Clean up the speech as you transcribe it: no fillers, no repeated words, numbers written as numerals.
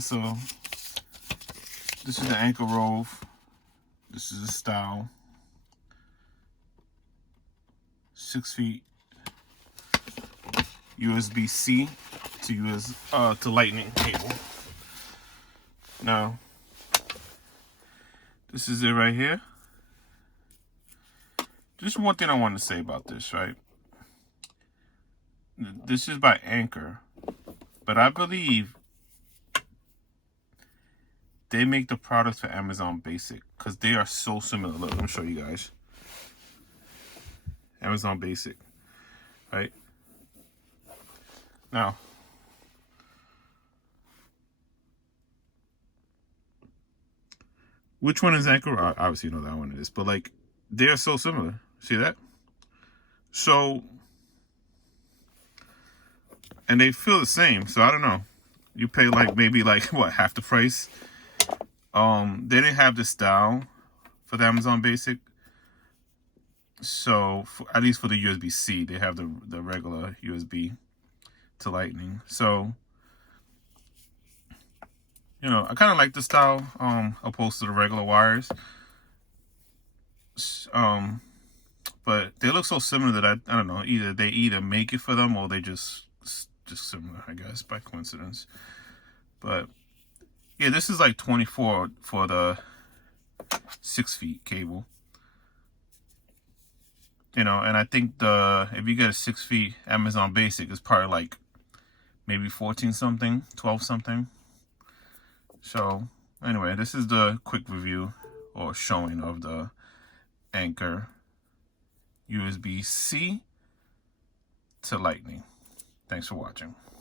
So this is the Anker Rove. This is the style. 6 feet USB-C to Lightning cable. Now, this is it right here. Just one thing I want to say about this, right? This is by Anker, but I believe they make the products for Amazon Basic because they are so similar. Look, let me show you guys. Amazon Basic, right? Now, which one is Anker? Obviously, you know that one it is, but like, they are so similar. See that? So, and they feel the same. So I don't know. You pay like maybe like what, half the price. They didn't have the style for the Amazon Basic. So at least for the USB-C, they have the regular USB to Lightning. So, you know, I kind of like the style opposed to the regular wires. But they look so similar that I don't know, either they make it for them or they just similar, I guess, by coincidence. But yeah, this is like 24 for the 6 feet cable. You know, and I think if you get a 6 feet Amazon Basic, it's probably like maybe 14 something, 12 something. So anyway, this is the quick review or showing of the Anker USB-C to Lightning. Thanks for watching.